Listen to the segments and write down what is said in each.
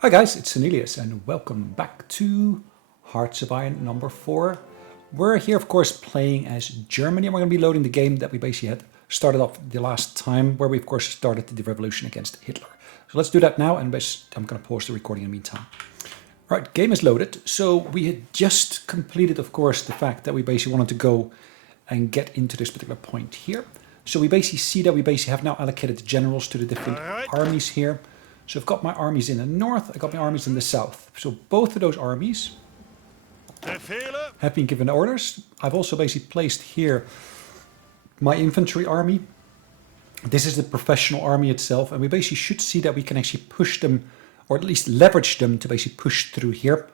Hi guys, it's Sonelias and welcome back to Hearts of Iron number 4. We're here of course playing as Germany and we're going to be loading the game that we basically had started off the last time where we of course started the revolution against Hitler. So let's do that now and I'm going to pause the recording in the meantime. Right, game is loaded. So we had just completed of course the fact that we basically wanted to go and get into this particular point here. So we basically see that we basically have now allocated the generals to the different armies here. So I've got my armies in the north, I've got my armies in the south. So both of those armies have been given orders. I've also basically placed here my infantry army. This is the professional army itself, and we basically should see that we can actually push them, or at least leverage them to basically push through here.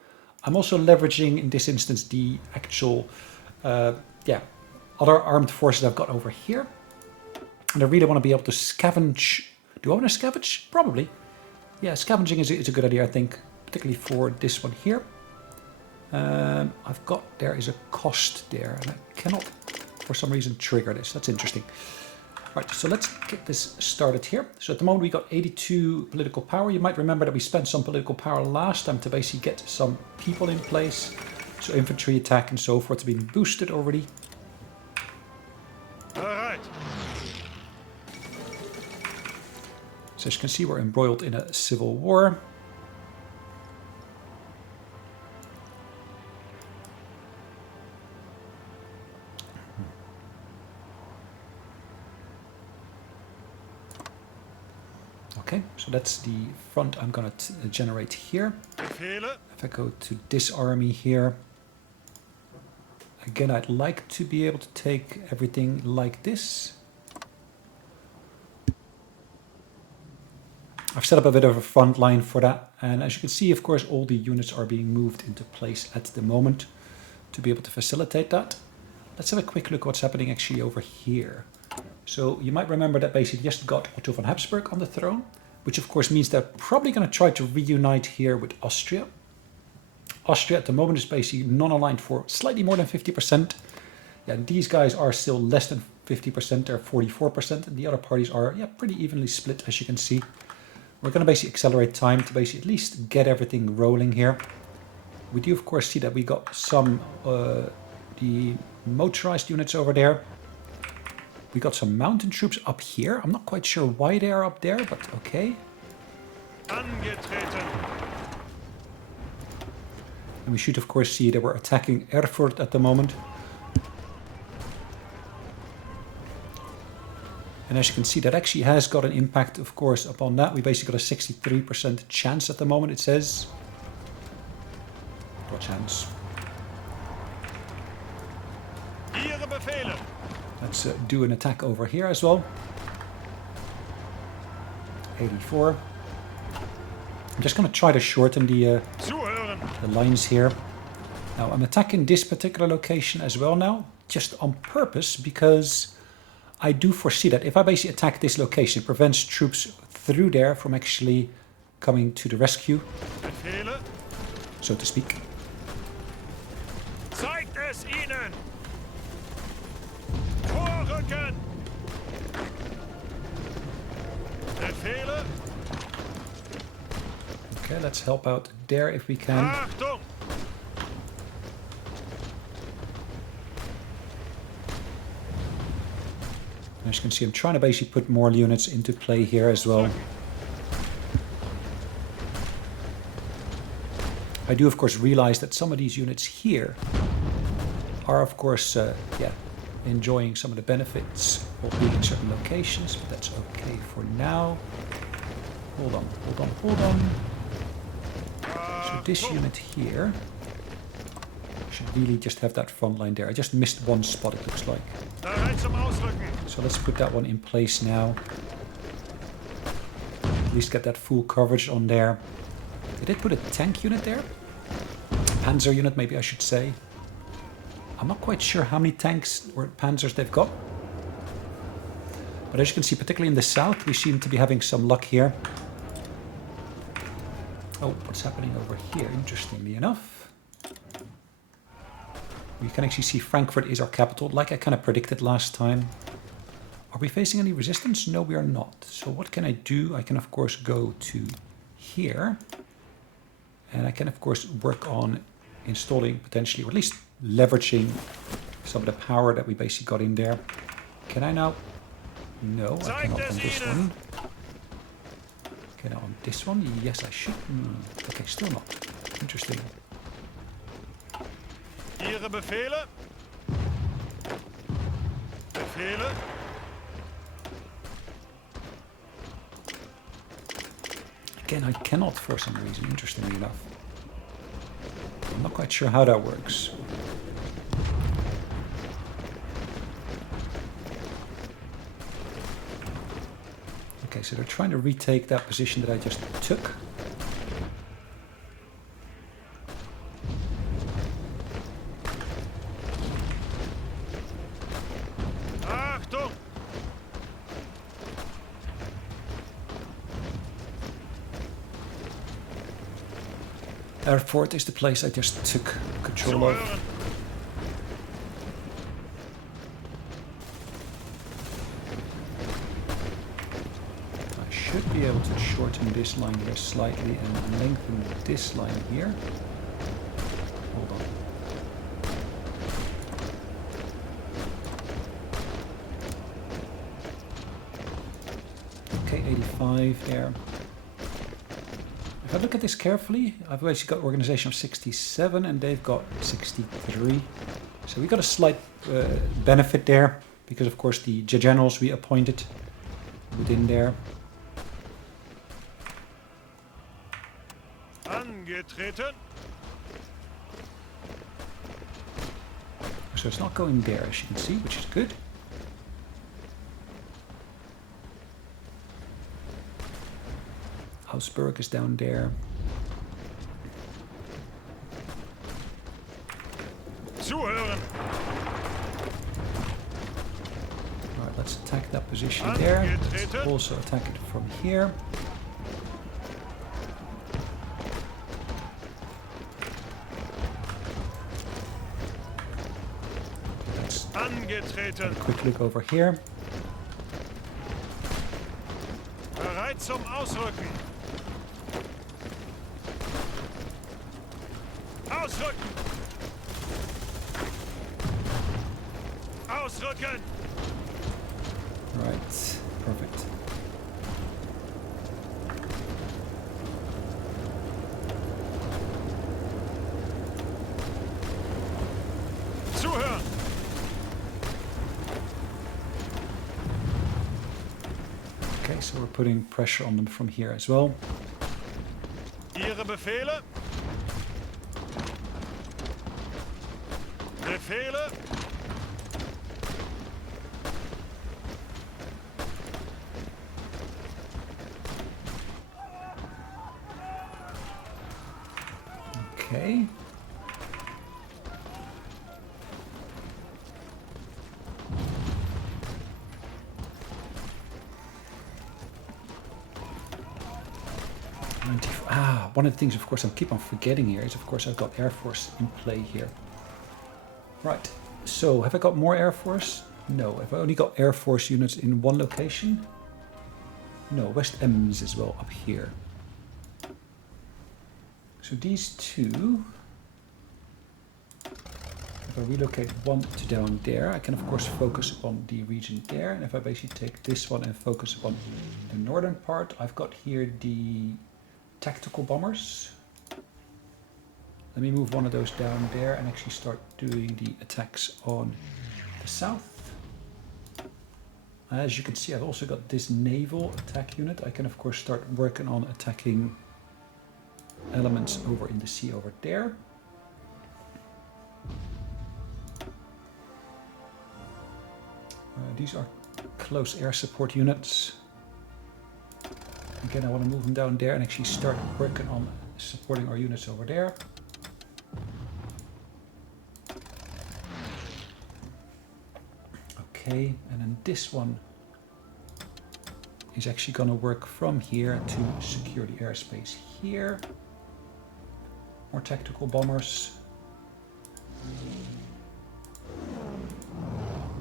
I'm also leveraging, in this instance, the actual other armed forces I've got over here. And I really want to be able to scavenge. Do I want to scavenge? Probably. Yeah, scavenging is a good idea, I think, particularly for this one here. There is a cost there, and I cannot, for some reason, trigger this. That's interesting. Right, so let's get this started here. So at the moment we got 82 political power. You might remember that we spent some political power last time to basically get some people in place. So infantry attack and so forth has been boosted already. All right. So as you can see, we're embroiled in a civil war. Okay, so that's the front I'm going to generate here. If I go to this army here, again, I'd like to be able to take everything like this. I've set up a bit of a front line for that, and as you can see, of course, all the units are being moved into place at the moment to be able to facilitate that. Let's have a quick look at what's happening actually over here. So you might remember that basically just got Otto von Habsburg on the throne, which of course means they're probably going to try to reunite here with Austria. Austria at the moment is basically non-aligned for slightly more than 50%. Yeah, these guys are still less than 50%, they're 44%, and the other parties are pretty evenly split, as you can see. We're going to basically accelerate time to basically at least get everything rolling here. We do of course see that we got some the motorized units over there. We got some mountain troops up here. I'm not quite sure why they are up there, but okay. Angetreten. And we should of course see that we're attacking Erfurt at the moment. And as you can see, that actually has got an impact, of course, upon that. We basically got a 63% chance at the moment, it says. What chance? Ihre Befehle. Let's do an attack over here as well. 84. I'm just going to try to shorten the lines here. Now, I'm attacking this particular location as well now, just on purpose, because I do foresee that if I basically attack this location, it prevents troops through there from actually coming to the rescue, Befehle. so to speak. Zeigt es ihnen. Vorrücken. Befehle. Okay, let's help out there if we can. Achtung. As you can see, I'm trying to basically put more units into play here as well. I do, of course, realize that some of these units here are, of course, enjoying some of the benefits of being in certain locations, but that's okay for now. Hold on. So this unit here should really just have that front line there. I just missed one spot, it looks like. Bereit zum Ausrücken. So let's put that one in place now. At least get that full coverage on there. Did they put a tank unit there? Panzer unit, maybe I should say. I'm not quite sure how many tanks or panzers they've got. But as you can see, particularly in the south, we seem to be having some luck here. Oh, what's happening over here? Interestingly enough, we can actually see Frankfurt is our capital, like I kind of predicted last time. Are we facing any resistance? No, we are not. So what can I do? I can, of course, go to here. And I can, of course, work on installing potentially, or at least leveraging some of the power that we basically got in there. Can I now? No, I cannot on this one. Can I on this one? Yes, I should. Okay, still not. Interesting. Ihre Befehle? Befehle? Again, I cannot for some reason, interestingly enough. I'm not quite sure how that works. Okay, so they're trying to retake that position that I just took. Achtung! Airport is the place I just took control of. Zuhören! I should be able to shorten this line here slightly and lengthen this line here. Hold on. Okay, 85 there. If I look at this carefully, I've actually got organization of 67 and they've got 63. So we got a slight benefit there because of course the generals we appointed within there. Angetreten! So it's not going there as you can see, which is good. Augsburg is down there. Zuhören! Alright, let's attack that position there. Let's also attack it from here. Let's Angetreten! have a quick look over here. Bereit zum Ausrücken! Ausrücken! Ausrücken! Right, perfect. Zuhören! Okay, so we're putting pressure on them from here as well. Ihre Befehle? Befehle? Okay. One of the things, of course, I keep on forgetting here is, of course, I've got Air Force in play here. Right. So, have I got more Air Force? No. Have I only got Air Force units in one location? No. West Ems as well up here. So these two, if I relocate one to down there, I can of course focus on the region there. And if I basically take this one and focus on the northern part, I've got here the tactical bombers. Let me move one of those down there and actually start doing the attacks on the south. As you can see, I've also got this naval attack unit. I can of course start working on attacking elements over in the sea over there. These are close air support units. Again, I want to move them down there and actually start working on supporting our units over there. Okay, and then this one is actually going to work from here to secure the airspace here. More tactical bombers.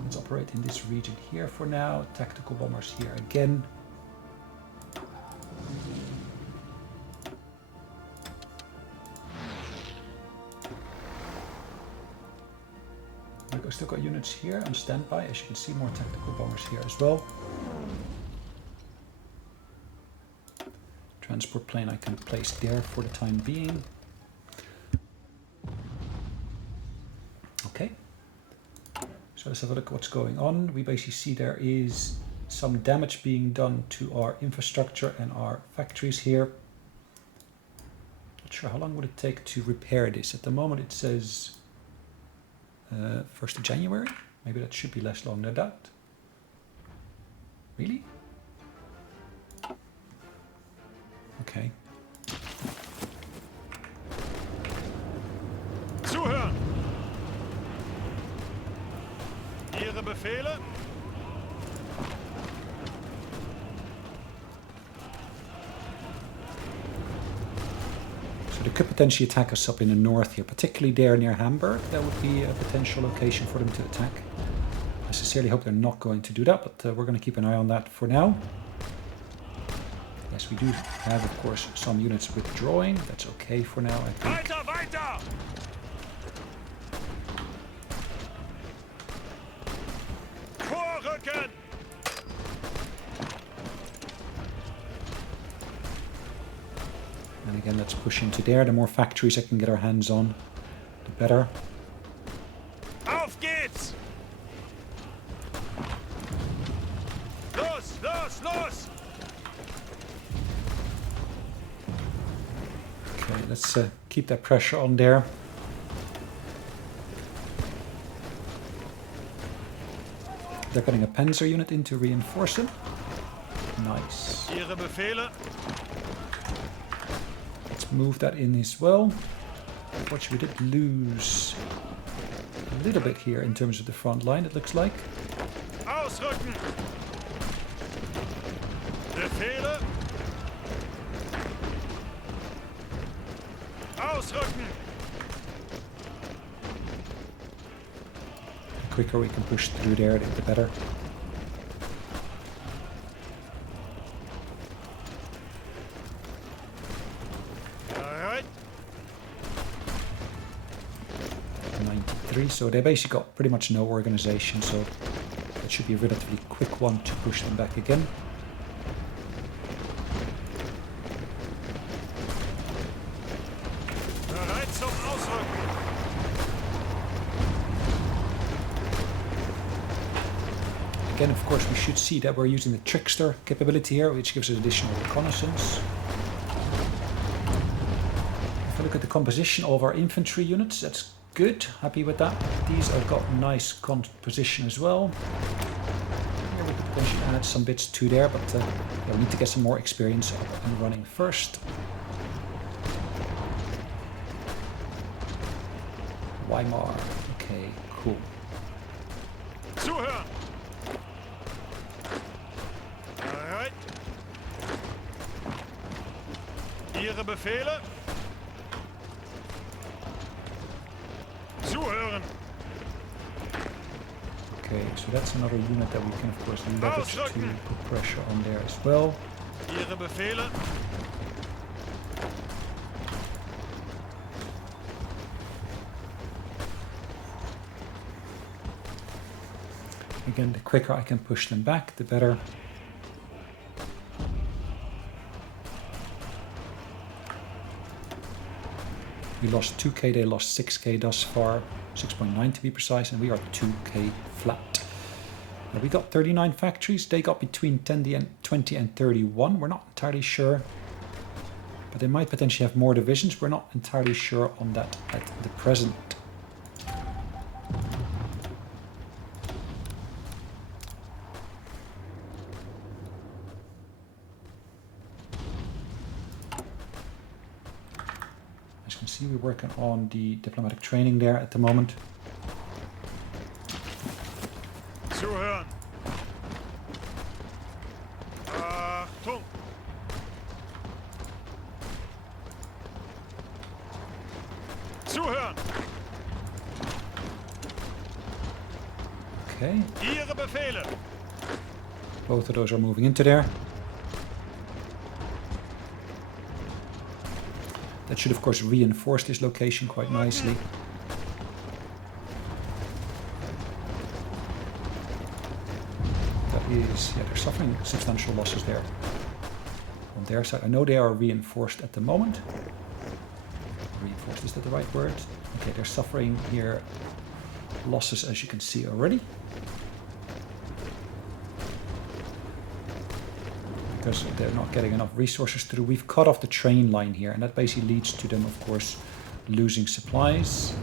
Let's operate in this region here for now. Tactical bombers here again. We've still got units here on standby. As you can see, more tactical bombers here as well. Transport plane I can place there for the time being. Okay. So let's have a look at what's going on. We basically see there is some damage being done to our infrastructure and our factories here. Not sure how long would it take to repair this. At the moment it says 1st of January. Maybe that should be less long than that. Really? Okay. Zuhören! Ihre Befehle? So they could potentially attack us up in the north here, particularly there near Hamburg. That would be a potential location for them to attack. I sincerely hope they're not going to do that, but we're going to keep an eye on that for now. Yes, we do have, of course, some units withdrawing. That's okay for now, I think. Weiter, weiter! Vorrücken! And again, let's push into there. The more factories I can get our hands on, the better. Auf geht's! Los, los, los! Okay, let's keep that pressure on there. They're getting a Panzer unit in to reinforce them. Nice. Ihre Befehle? Let's move that in as well. Unfortunately, we did lose a little bit here in terms of the front line, it looks like. Ausrücken! Befehle? Ausrücken! The quicker we can push through there, the better. Bereit? 93, so they basically got pretty much no organization, so that should be a relatively quick one to push them back again. Bereit zum Ausrücken! Again, of course, we should see that we're using the Trickster capability here, which gives us additional reconnaissance. If we look at the composition of our infantry units, that's good. Happy with that. These have got nice composition as well. Here we could potentially add some bits to there, but yeah, we need to get some more experience up and running first. Weimar. Okay, cool. Zuhören! Bereit? Ihre Befehle? Zuhören! Okay, so that's another unit that we can of course leverage to put pressure on there as well. Ihre Befehle? Again, the quicker I can push them back, the better. We lost 2k, they lost 6k thus far, 6.9 to be precise, and we are 2k flat. Now we got 39 factories, they got between 20 and 31, we're not entirely sure. But they might potentially have more divisions, we're not entirely sure on that at the present. As you can see, we're working on the diplomatic training there at the moment. Zuhören! Achtung! Zuhören! Okay, Ihre Befehle! both of those are moving into there. That should of course reinforce this location quite nicely. is, yeah, they're suffering substantial losses there on their side. I know they are reinforced at the moment. Reinforced, is that the right word? Okay, they're suffering here losses, as you can see already. Because they're not getting enough resources through. We've cut off the train line here, and that basically leads to them, of course, losing supplies.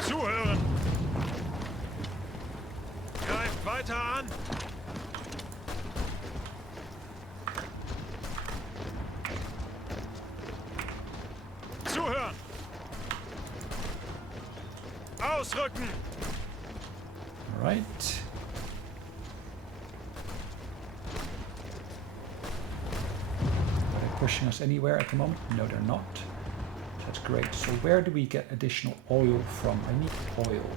Zuhören! Greift weiter an! Zuhören! Ausrücken! All right. Are they pushing us anywhere at the moment? No, they're not. That's great. So where do we get additional oil from? I need oil.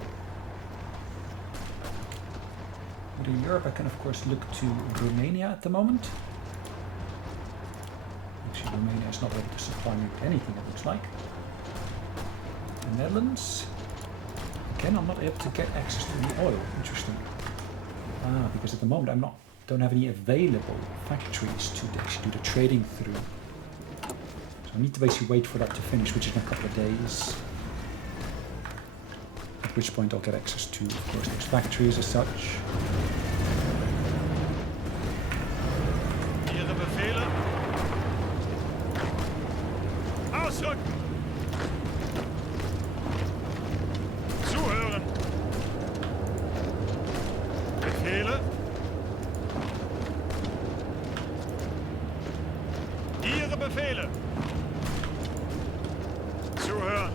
Within Europe, I can of course look to Romania at the moment. Actually, Romania is not able to supply me with anything, it looks like. The Netherlands. Again, I'm not able to get access to the oil. Interesting. Because at the moment don't have any available factories to actually do the trading through. So I need to basically wait for that to finish, which is in a couple of days. At which point I'll get access to, of course, those factories as such. Ihre Befehle! Ausrücken! Zuhören! Befehle! Ihre Befehle! Zuhören!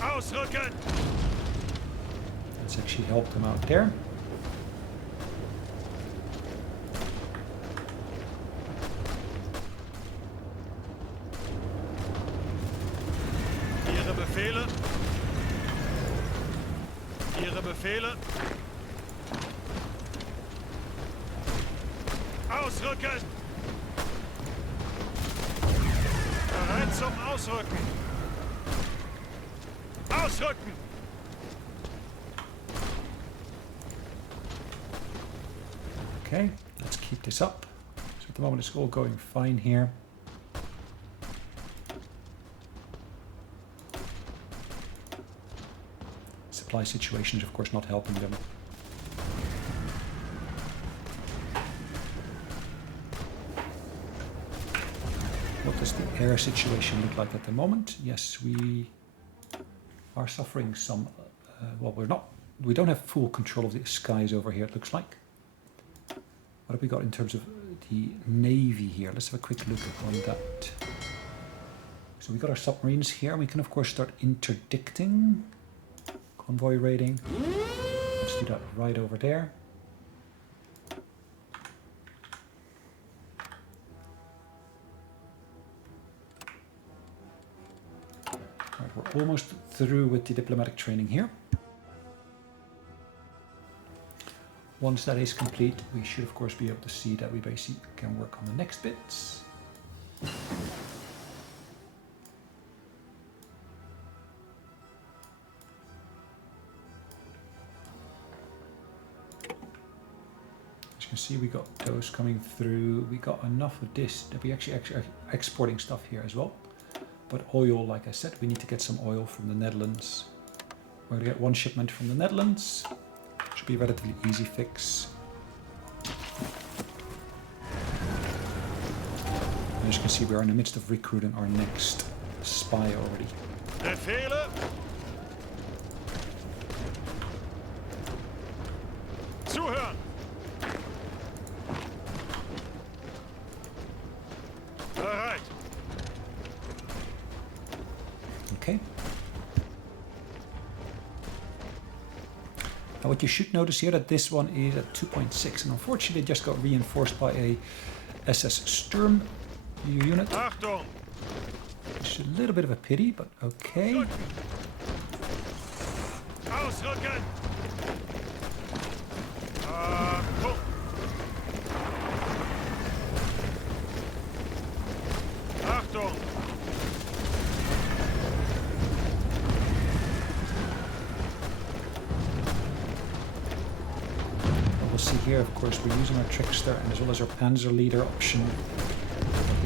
Ausrücken! Let's actually help them out there. Ihre Befehle! Ihre Befehle! Ausrücken! Bereit zum Ausrücken! Ausrücken! Okay, let's keep this up. So at the moment it's all going fine here. Supply situation is of course not helping them. What does the air situation look like at the moment? Yes, we are suffering some, well, we don't have full control of the skies over here, it looks like. What have we got in terms of the Navy here? Let's have a quick look on that. So we got our submarines here, and we can of course start interdicting. Convoy raiding. Let's do that right over there. Right, we're almost through with the diplomatic training here. Once that is complete, we should of course be able to see that we basically can work on the next bits. As you can see, we got those coming through. We got enough of this that we actually are exporting stuff here as well. But oil, like I said, we need to get some oil from the Netherlands. We're going to get one shipment from the Netherlands. Should be a relatively easy fix. And as you can see, we are in the midst of recruiting our next spy already. Befehle! Zuhören! Bereit! Okay. Now what you should notice here that this one is at 2.6 and unfortunately it just got reinforced by a SS Sturm unit. Achtung! It's a little bit of a pity, but okay. Ausrücken! Achtung! Achtung! We'll see here, of course, we're using our Trickster and as well as our Panzer Leader option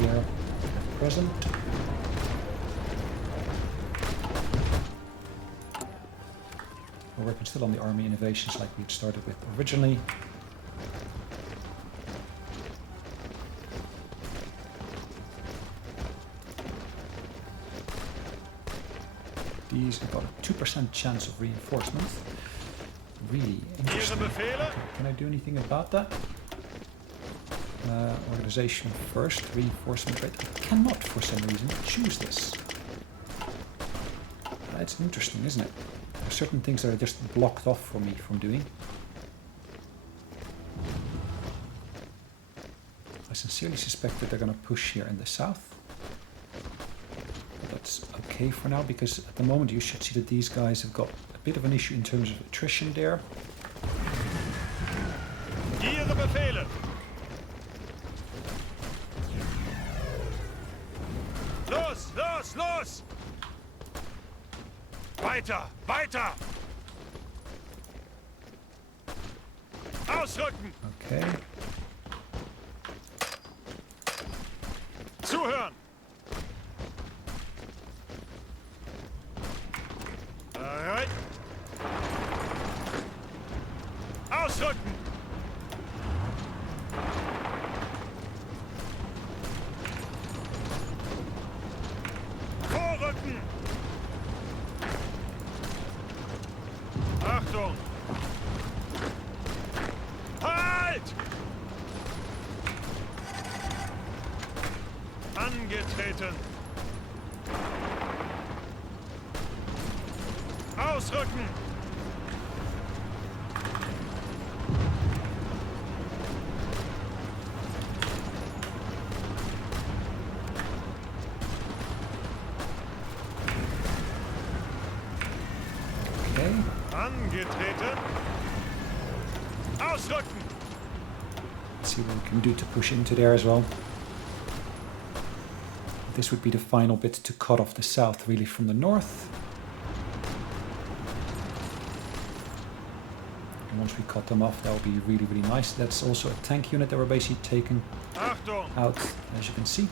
here at present. We're working still on the army innovations like we had started with originally. These have got a 2% chance of reinforcement. Really interesting. Okay, can I do anything about that? Organization first, reinforcement rate. I cannot, for some reason, choose this. That's interesting, isn't it? There are certain things that are just blocked off for me from doing. I sincerely suspect that they're going to push here in the south. But that's okay for now, because at the moment you should see that these guys have got a bit of an issue in terms of attrition there. Ihre Befehle! Los, los, los! Weiter, weiter! Ausrücken! Okay. Zuhören! Bereit! Ausrücken! Vorrücken! Achtung! Halt! Angetreten! Ausrücken! Okay. Angetreten! Ausrücken! Let's see what we can do to push into there as well. This would be the final bit to cut off the south really from the north. And once we cut them off, that will be really, really nice. That's also a tank unit that we're basically taking Achtung! out, as you can see.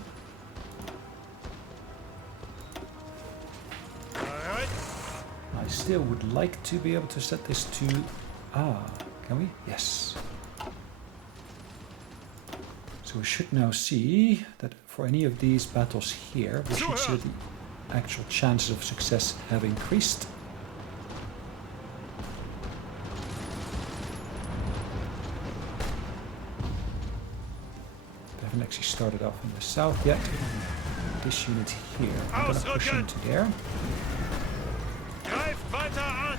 Bereit! I still would like to be able to set this to... can we? Yes. So we should now see that for any of these battles here, we should see that the actual chances of success have increased. They haven't actually started off in the south yet. This unit here, I'm going to push into there. Greift weiter an!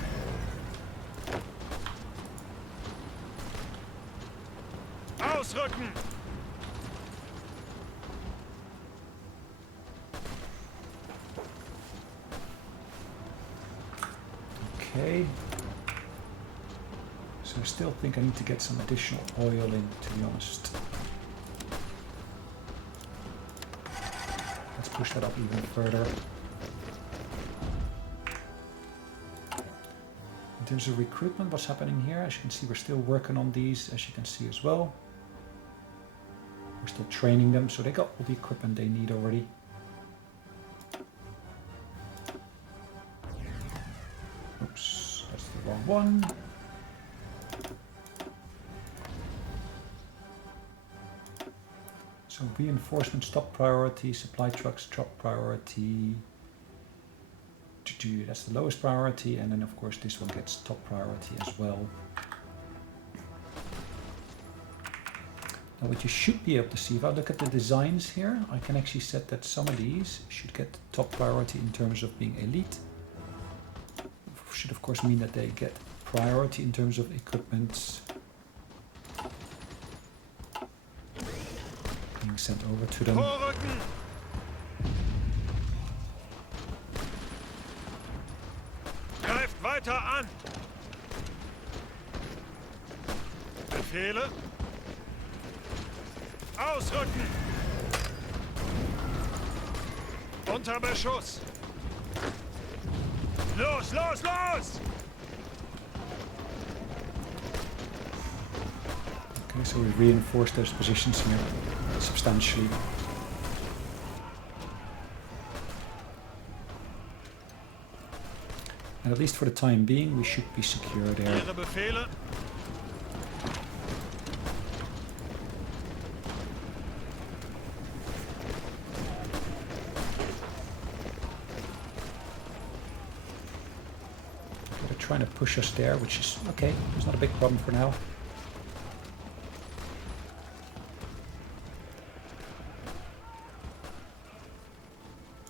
Ausrücken! Okay. So I still think I need to get some additional oil in, to be honest. Let's push that up even further. In terms of recruitment, what's happening here? As you can see, we're still working on these, as you can see as well. We're still training them, so they got all the equipment they need already. Oops, that's the wrong one. So reinforcements top priority, supply trucks top priority. That's the lowest priority, and then of course this one gets top priority as well. Now what you should be able to see, if I look at the designs here, I can actually set that some of these should get top priority in terms of being elite. Should of course mean that they get priority in terms of equipment being sent over to them. Vorrücken! Greift weiter an! Befehle? Ausrücken! Unter Beschuss! Los, los, los! Okay, so we've reinforced those positions here substantially. And at least for the time being, we should be secure there. Ihre Befehle. They're trying to push us there, which is okay. It's not a big problem for now.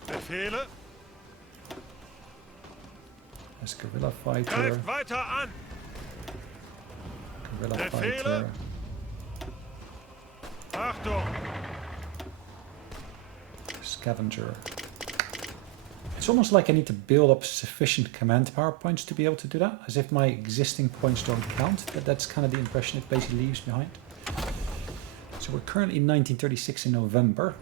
Befehle. There's guerrilla fighter. Greift weiter an. Guerrilla Befehle. fighter. Achtung. Scavenger. It's almost like I need to build up sufficient command power points to be able to do that, as if my existing points don't count. That's kind of the impression it basically leaves behind. So we're currently in 1936 in November.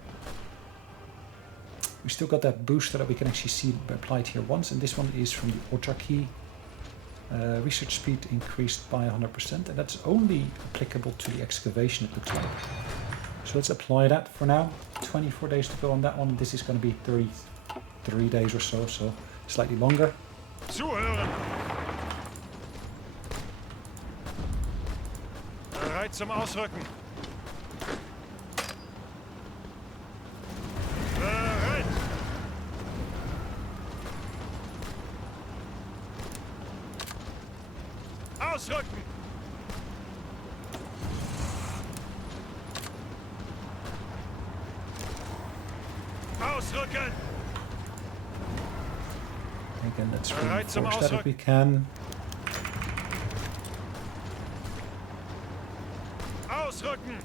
We still got that booster that we can actually see applied here once, and this one is from the autarky. Research speed increased by 100%, and that's only applicable to the excavation, it looks like. So let's apply that for now. 24 days to go on that one. This is going to be 33 days or so, so slightly longer. Zuhören. Bereit zum Ausrücken. Bereit. Ausrücken. Ausrücken. Again, let's Bereit zum reinforce that if we Ausrücken. can. Ausrücken.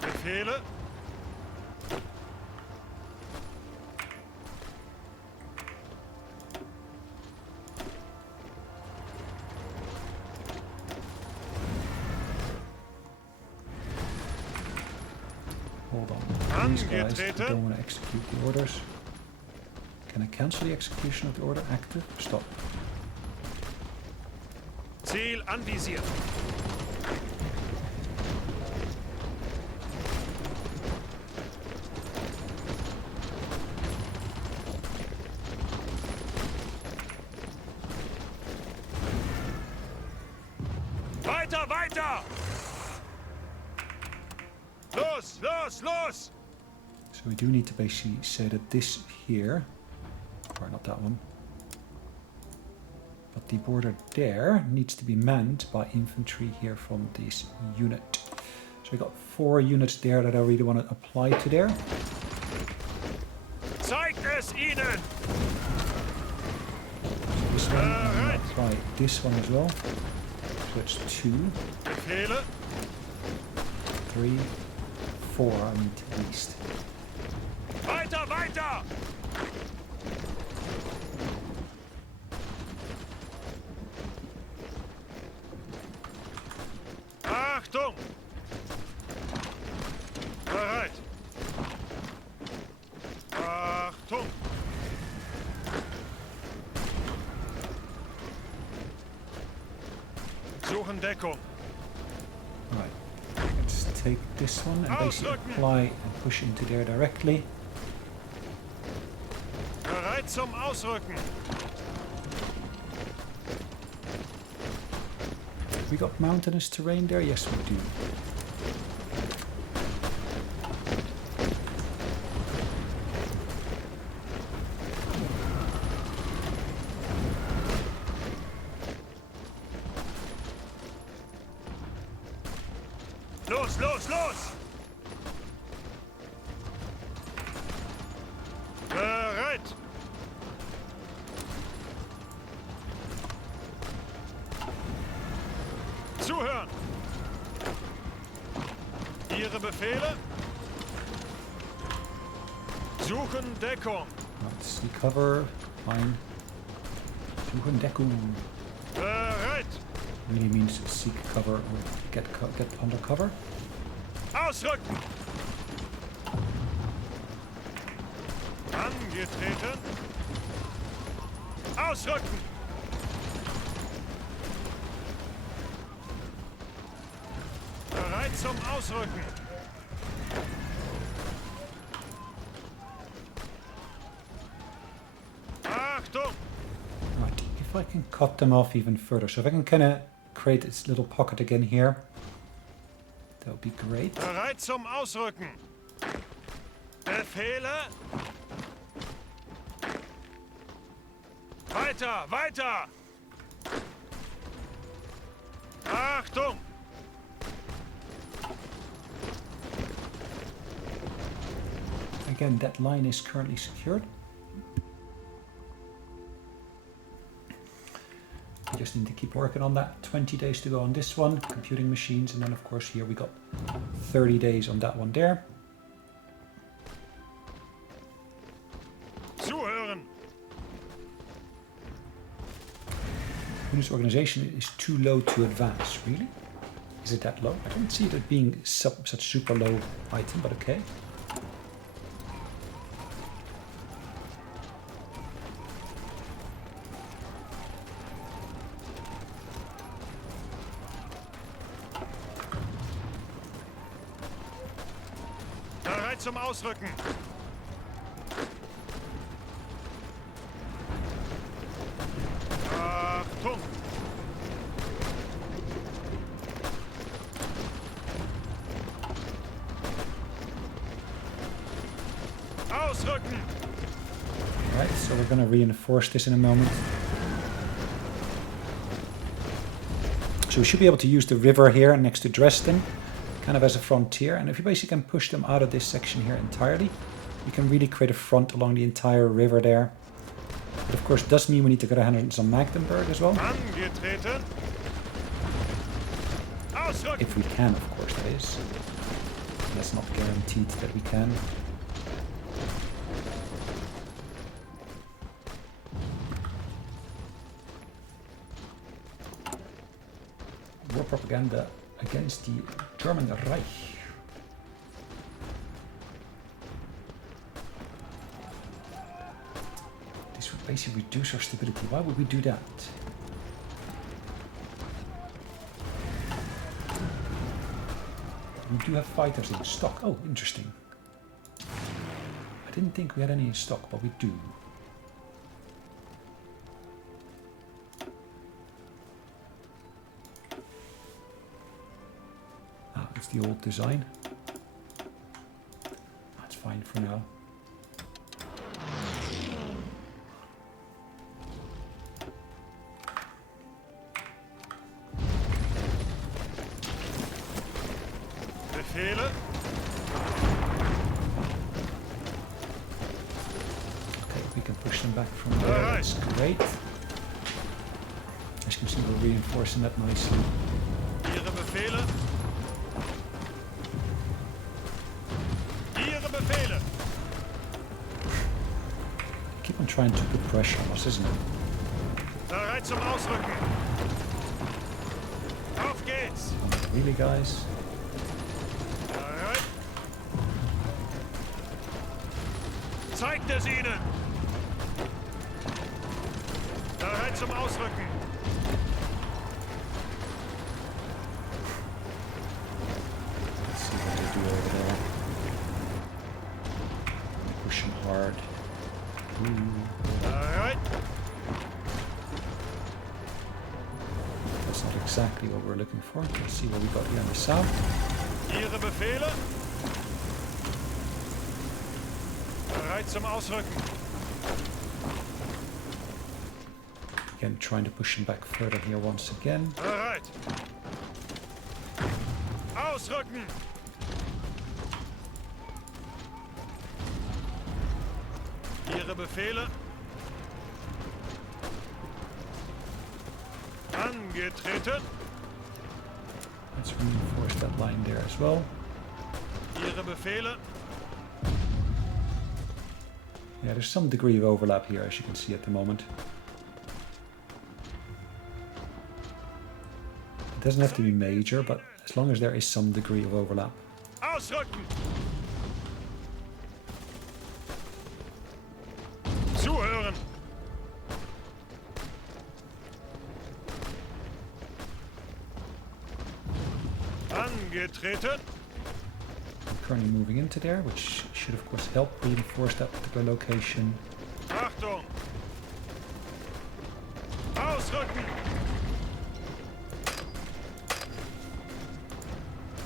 Befehle. Hold on. These guys, I Angetreten. don't want to execute the orders. Can I cancel the execution of the order? Active? Stop. Ziel anvisiert. Weiter, weiter! Los, los, los! So we do need to basically say that this here, or not that one, but the border there needs to be manned by infantry here from this unit. So we got 4 units there that I really want to apply to there. Zeigt es ihnen! So this one, I'm going to apply this one as well. So it's 2, Befehle. 3, 4 I need at least. Weiter, weiter! Achtung! Bereit! Achtung! Suchen Deckung. Right, let's take this one and basically apply and push into there directly. Bereit zum Ausrücken. We got mountainous terrain there? Yes, we do. Los, los, los! Bereit! Zuhören! Ihre Befehle? Suchen Deckung. Right, see cover, fine. Suchen Deckung Bereit! really means seek cover or get under cover. Ausrücken! Angetreten. Ausrücken! Bereit zum Ausrücken! Achtung! Right, if I can cut them off even further. So if I can kind of create this little pocket again here, that would be great. Bereit zum Ausrücken! Befehle! Weiter, weiter! Achtung! Again, that line is currently secured. We just need to keep working on that. 20 days to go on this one, computing machines, and then of course here we got 30 days on that one there. Zuhören! Unit's organization is too low to advance, really? Is it that low? I don't see it being such a super low item, but okay. Bereit zum Ausrücken! Achtung! Ausrücken! Right, so we're going to reinforce this in a moment. So we should be able to use the river here next to Dresden, kind of as a frontier. And if you basically can push them out of this section here entirely, you can really create a front along the entire river there. But of course, it does mean we need to get our hands on Magdeburg as well. Angetreten! Ausrücken! If we can, of course, that is. That's not guaranteed that we can. War propaganda against the German Reich. This would basically reduce our stability. Why would we do that? We do have fighters in stock. Oh, interesting. I didn't think we had any in stock, but we do. Ah, it's the old design. That's fine for now. Befehle! Okay, we can push them back from there. That's great. As you can see, we're reinforcing that nicely. Ihre Befehle! Ihre Befehle! Keep on trying to put pressure on us, isn't it? Bereit zum Ausrücken! Auf geht's! Really, guys? Bereit! Zeigt es ihnen! Bereit zum Ausrücken! Let's see what they do over there. Push them hard. Bereit! That's not exactly what we're looking for. Let's see what we got here in the south. Ihre Befehle! Bereit zum Ausrücken! Again, trying to push them back further here once again. Bereit! Ausrücken! Ihre Befehle! Angetreten! Let's reinforce that line there as well. Ihre Befehle! Yeah, there's some degree of overlap here, as you can see at the moment. It doesn't have to be major, but as long as there is some degree of overlap. Ausrücken! Zuhören! Angetreten. We're currently moving into there, which should of course help reinforce that particular location. Achtung. Ausrücken.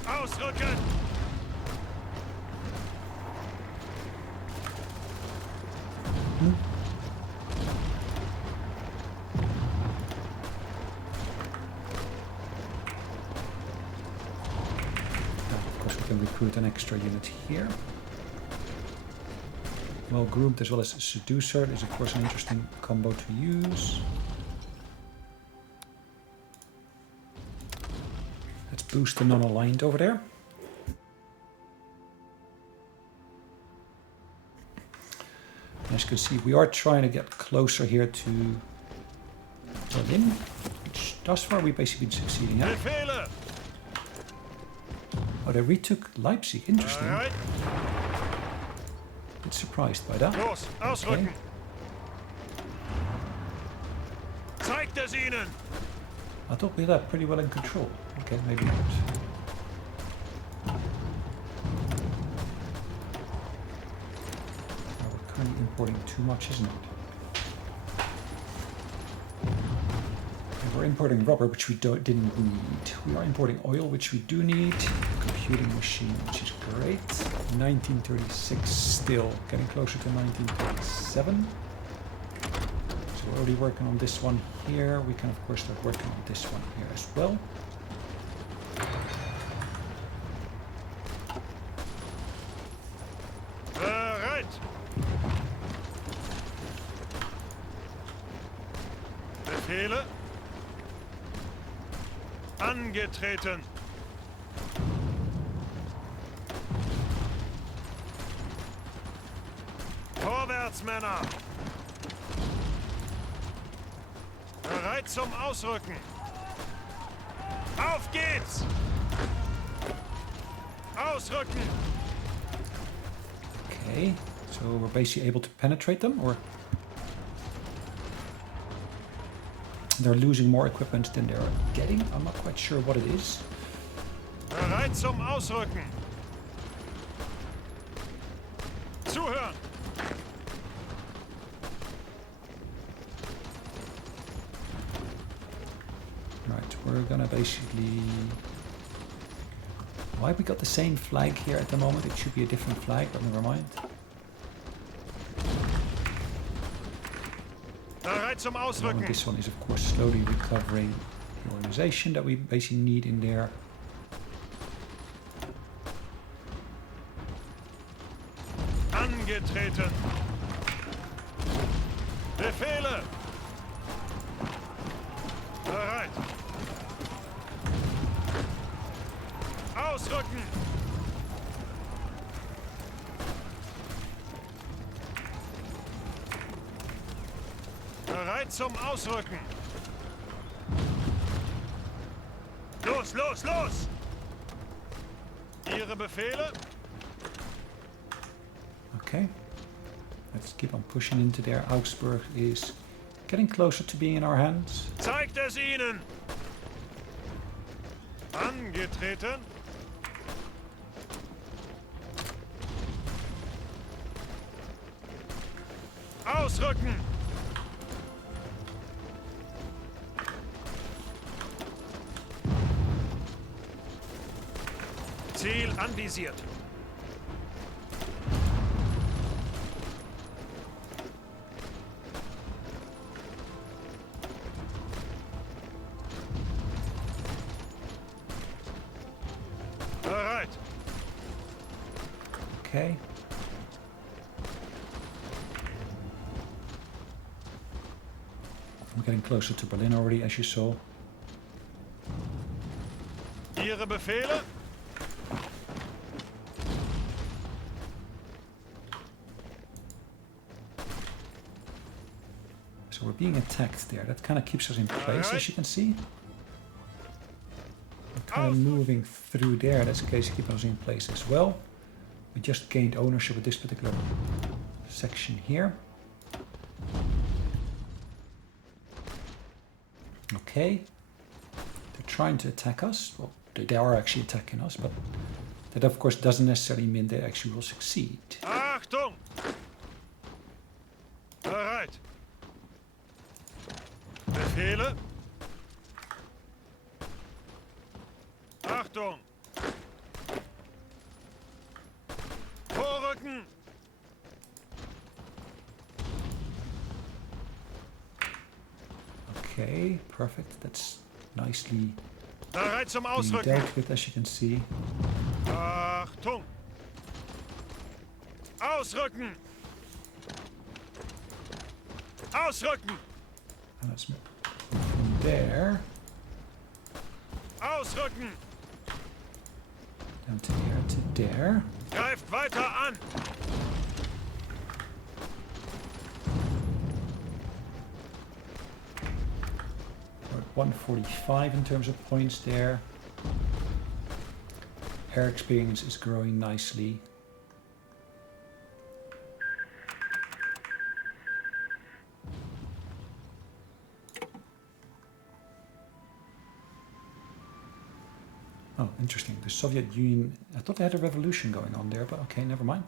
Ausrücken. Recruit an extra unit here. Well groomed as well as seducer is of course an interesting combo to use. Let's boost the non-aligned over there. As you can see, we are trying to get closer here to Berlin, which thus far we've basically been succeeding at. Befehle. Oh, they retook Leipzig. Interesting. Bereit. Bit surprised by that. Los, ausrücken. Zeigt es ihnen. I thought we had that pretty well in control. Okay, maybe not. We're currently importing too much, isn't it? We're importing rubber, which we didn't need. We are importing oil, which we do need. Computing machine, which is great. 1936 still, getting closer to 1937. So we're already working on this one here. We can of course start working on this one here as well. Bereit. Befehle. Angetreten. Vorwärts, Männer! Bereit zum Ausrücken! Auf geht's! Ausrücken! Okay, so we're basically able to penetrate them, or they're losing more equipment than they're getting. I'm not quite sure what it is. Bereit zum Ausrücken! Zuhören! Right, we're gonna basically... Why we got the same flag here at the moment? It should be a different flag, but never mind. Bereit zum Ausrücken! This one is of course slowly recovering the organization that we basically need in there. Angetreten! Befehle! Bereit! Ausrücken! Bereit zum Ausrücken! Los, los, los! Ihre Befehle? Okay, let's keep on pushing into there. Augsburg is getting closer to being in our hands. Zeigt es ihnen! Angetreten! Ausrücken! Ziel anvisiert. Bereit. Okay. We're getting closer to Berlin already, as you saw. Ihre Befehle? So we're being attacked there. That kind of keeps us in place, as you can see. We're kind of moving through there. That's the case, keeping us in place as well. We just gained ownership of this particular section here. Okay. They're trying to attack us. Well, They are actually attacking us, but that of course doesn't necessarily mean they actually will succeed. Achtung! Bereit. Befehle. Achtung! Vorrücken! Okay, perfect. That's nicely Bereit zum being Ausrücken! dealt with, as you can see. Achtung! Ausrücken! Ausrücken! And let's move from there Ausrücken! down to there. Greift weiter an! We're at 145 in terms of points there. Air experience is growing nicely. Oh, interesting. The Soviet Union... I thought they had a revolution going on there, but okay, never mind.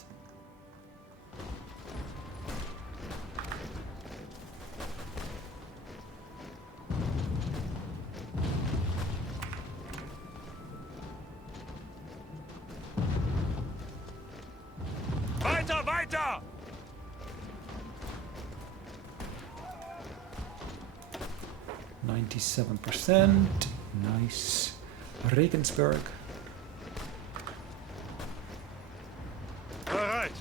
Weiter, weiter! %. Nice. Regensburg. Bereit!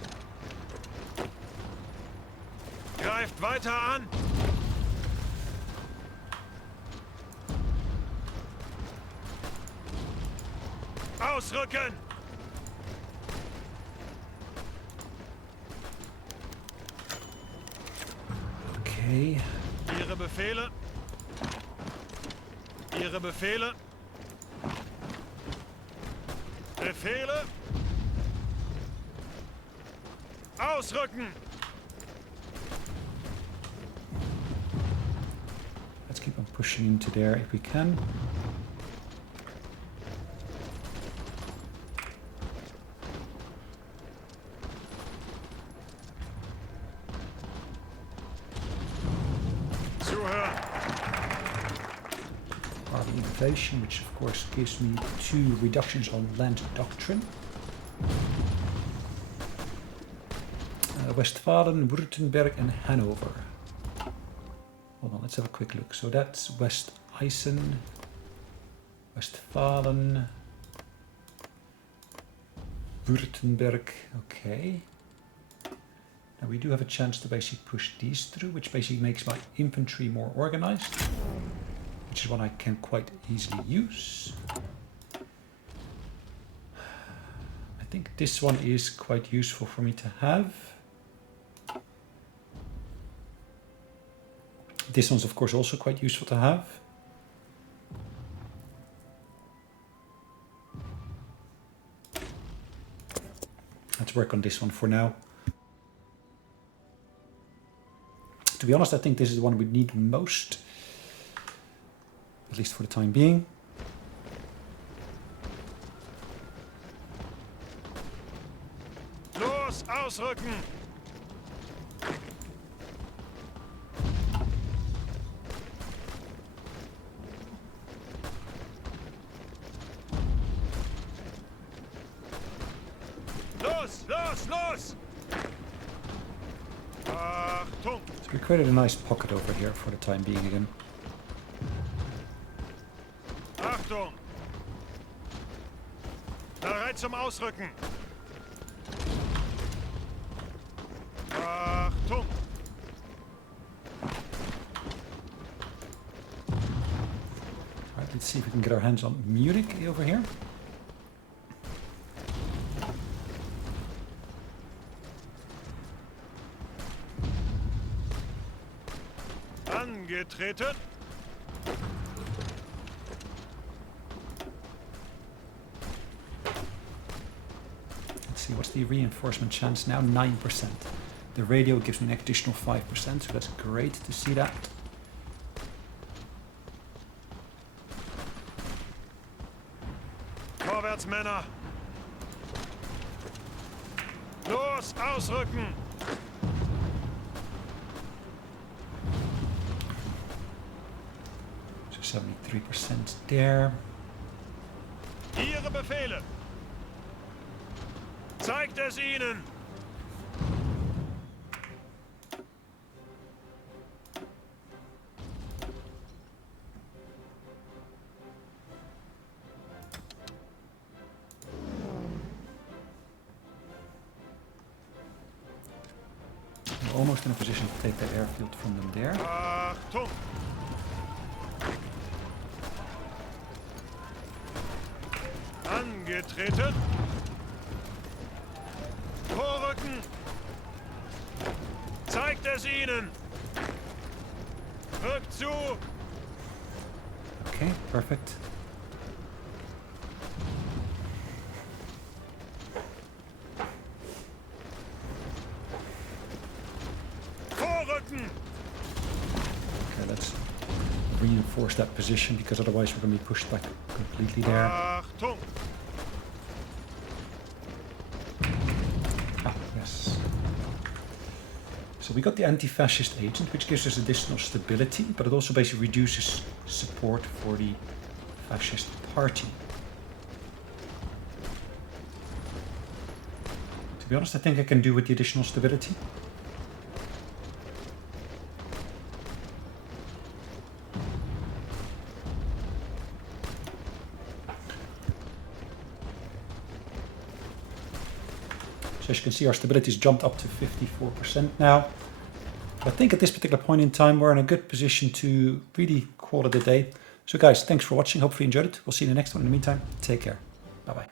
Greift weiter an! Ausrücken! Okay. Ihre Befehle! Ihre Befehle! Befehle! Ausrücken! Let's keep on pushing into there if we can. Zuhören! Army innovation, which of course gives me 2 reductions on land doctrine. Westfalen, Württemberg and Hanover. Hold on, let's have a quick look. So that's West Eisen, Westfalen, Württemberg, okay. Now we do have a chance to basically push these through, which basically makes my infantry more organized, which is what I can quite easily use. I think this one is quite useful for me to have. This one's of course also quite useful to have. Let's work on this one for now. To be honest, I think this is the one we need most, at least for the time being. Los, ausrücken! Los, los, los! Achtung! So we created a nice pocket over here for the time being again. Achtung! Bereit zum Ausrücken! Achtung! Right, let's see if we can get our hands on Munich over here. Angetreten! Let's see, what's the reinforcement chance now? 9%. The radio gives me an additional 5%, so that's great to see that. Landsmänner! Los, ausrücken! So 73% there. Ihre Befehle! Zeigt es ihnen! We're almost in a position to take that airfield from them there. Achtung! Angetreten! Vorrücken! Zeigt es ihnen! Rückt zu! Okay, perfect. Vorrücken! Okay, let's reinforce that position because otherwise we're going to be pushed back completely there. Achtung! Ah, yes. So we got the anti-fascist agent, which gives us additional stability, but it also basically reduces support for the fascist party. To be honest, I think I can do with the additional stability. So as you can see, our stability has jumped up to 54% now. I think at this particular point in time, we're in a good position to really call it a day. So guys, thanks for watching. Hopefully you enjoyed it. We'll see you in the next one. In the meantime, take care. Bye-bye.